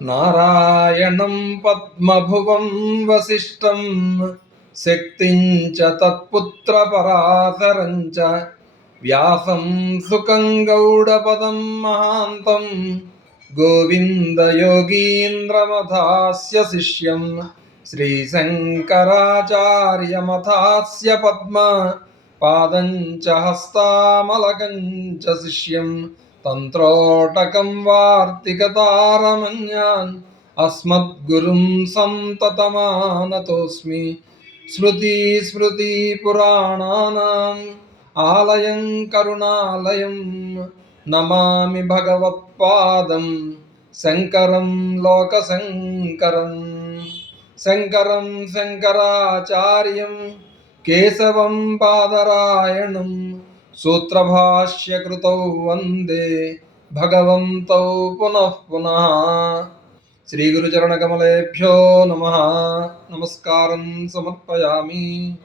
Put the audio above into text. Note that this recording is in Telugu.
నారాయణం పద్మభువం వసిష్ఠం శక్తిం చ తత్పుత్ర పరాశరం చ వ్యాసం సుఖం గౌడపదం మహాంతం గోవింద యోగీంద్రమథాస్య శిష్యం శ్రీశంకరాచార్యమథాస్య పద్మ పాదం చ హస్తామలకం చ శిష్యం తంత్రోటకం వార్తికతారమన్యాన్ అస్మద్గురుం సంతతమానతోస్మి. స్మృతి స్మృతి పురాణానాం ఆలయం కరుణాలయం నమామి భగవత్పాదం శంకరం లోకశంకరం. శంకరం శంకరాచార్యం కేశవం బాదరాయణం సూత్రభాష్యకృతౌ వందే భగవంతౌ పునః పునః. శ్రీగురుచరణకమలేభ్యో నమః. నమస్కారం సమర్పయామి.